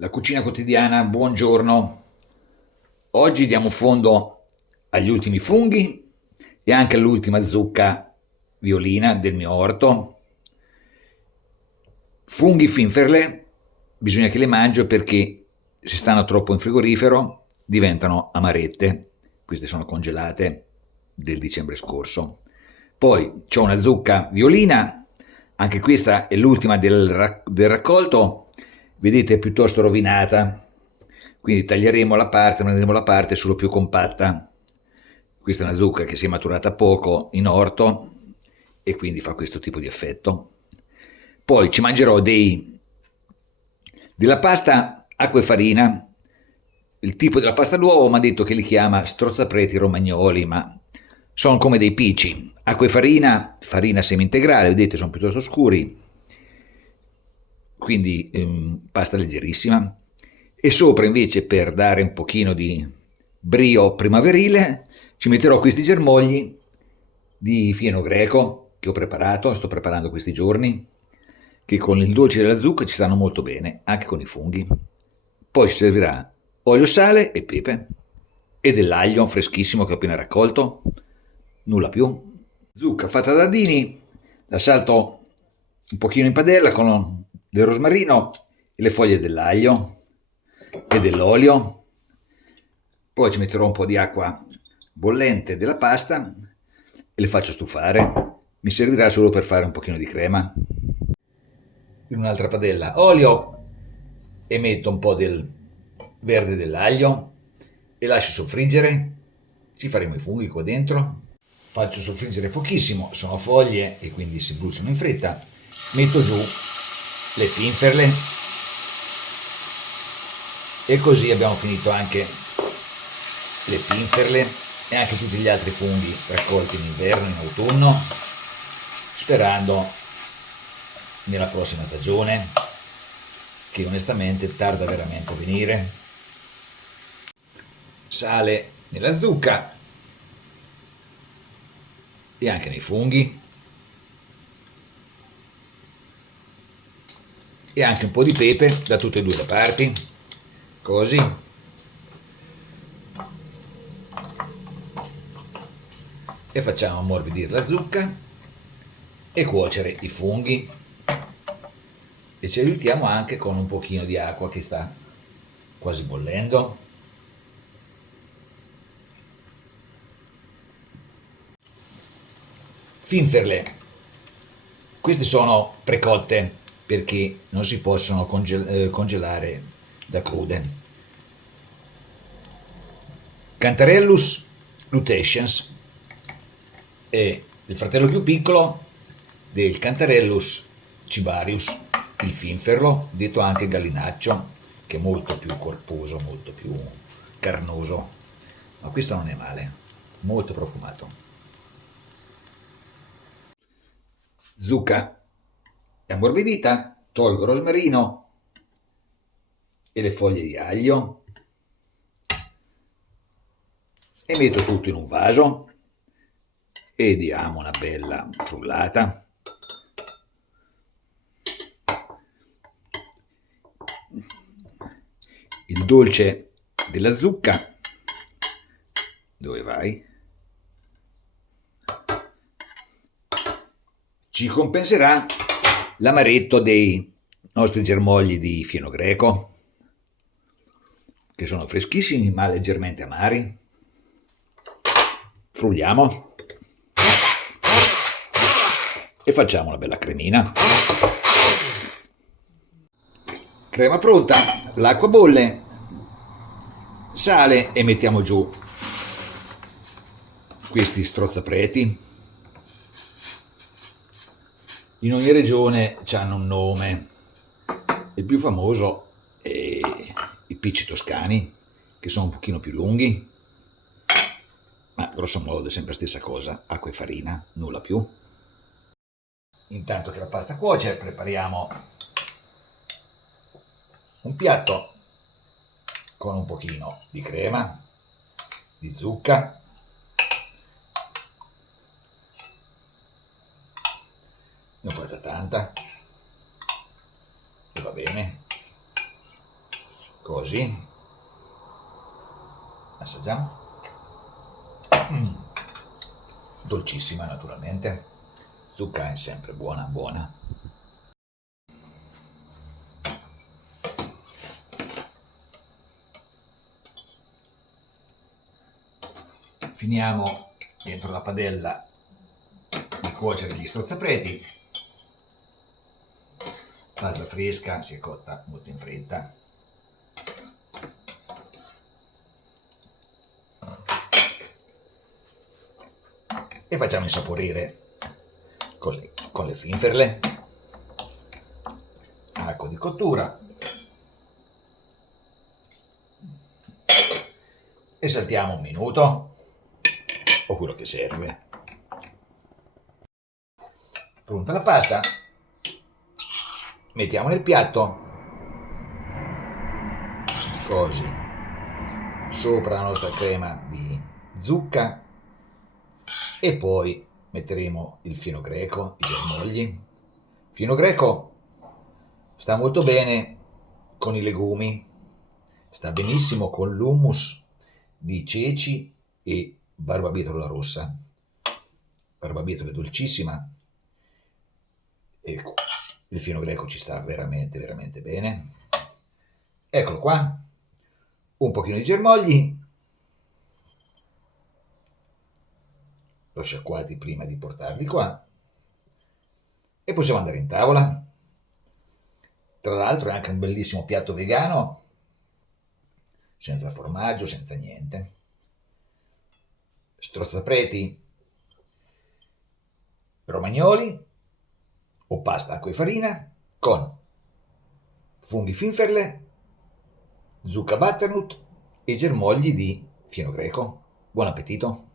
La cucina quotidiana, buongiorno. Oggi diamo fondo agli ultimi funghi e anche all'ultima zucca violina del mio orto. Funghi finferle, bisogna che le mangio perché se stanno troppo in frigorifero diventano amarette. Queste sono congelate del dicembre scorso. Poi c'ho una zucca violina, anche questa è l'ultima del raccolto, vedete è piuttosto rovinata, quindi taglieremo la parte, prenderemo la parte solo più compatta. Questa è una zucca che si è maturata poco in orto e quindi fa questo tipo di effetto. Poi ci mangerò della pasta acqua e farina. Il tipo della pasta d'uovo mi ha detto che li chiama strozzapreti romagnoli, ma sono come dei pici. Acqua e farina, farina semi-integrale, vedete sono piuttosto scuri, quindi pasta leggerissima. E sopra invece per dare un pochino di brio primaverile ci metterò questi germogli di fieno greco che ho preparato, sto preparando questi giorni, che con il dolce della zucca ci stanno molto bene, anche con i funghi. Poi ci servirà olio, sale e pepe e dell'aglio freschissimo che ho appena raccolto, nulla più. Zucca fatta da dadini, la salto un pochino in padella con del rosmarino e le foglie dell'aglio e dell'olio. Poi ci metterò un po' di acqua bollente della pasta e le faccio stufare. Mi servirà solo per fare un pochino di crema. In un'altra padella olio e metto un po' del verde dell'aglio e lascio soffriggere. Ci faremo i funghi qua dentro. Faccio soffriggere pochissimo, sono foglie e quindi si bruciano in fretta. Metto giù le finferle e così abbiamo finito anche le finferle e anche tutti gli altri funghi raccolti in inverno, in autunno, sperando nella prossima stagione, che onestamente tarda veramente a venire. Sale nella zucca e anche nei funghi e anche un po' di pepe da tutte e due le parti, così. E facciamo ammorbidire la zucca e cuocere i funghi e ci aiutiamo anche con un pochino di acqua che sta quasi bollendo. Finferle, queste sono precotte perché non si possono congelare da crude. Cantarellus lutescens è il fratello più piccolo del Cantarellus cibarius, il finferlo, detto anche gallinaccio, che è molto più corposo, molto più carnoso, ma questo non è male, molto profumato. Zucca è ammorbidita, tolgo il rosmarino e le foglie di aglio e metto tutto in un vaso e diamo una bella frullata. Il dolce della zucca, dove vai? Ci compenserà l'amaretto dei nostri germogli di fieno greco, che sono freschissimi ma leggermente amari. Frulliamo e facciamo una bella cremina. Crema pronta, l'acqua bolle, sale e mettiamo giù questi strozzapreti. In ogni regione hanno un nome. Il più famoso è i picci toscani, che sono un pochino più lunghi, ma grosso modo è sempre la stessa cosa, acqua e farina, nulla più. Intanto che la pasta cuoce, prepariamo un piatto con un pochino di crema, di zucca, ne ho fatta tanta e va bene. così, assaggiamo. Dolcissima naturalmente, zucca è sempre buona buona. Finiamo dentro la padella di cuocere gli strozzapreti. Pasta fresca, si è cotta molto in fretta. E facciamo insaporire con le finferle, acqua di cottura e saltiamo un minuto o quello che serve. Pronta la pasta, mettiamo nel piatto, così, sopra la nostra crema di zucca e poi metteremo il fieno greco, i germogli. Fieno greco sta molto bene con i legumi, sta benissimo con l'hummus di ceci e barbabietola rossa. Barbabietola è dolcissima e il fieno greco ci sta veramente veramente bene. Eccolo qua, un pochino di germogli, l'ho sciacquati prima di portarli qua e possiamo andare in tavola. Tra l'altro è anche un bellissimo piatto vegano, senza formaggio, senza niente. Strozzapreti romagnoli o pasta, acqua e farina con funghi finferle, zucca butternut e germogli di fieno greco. Buon appetito!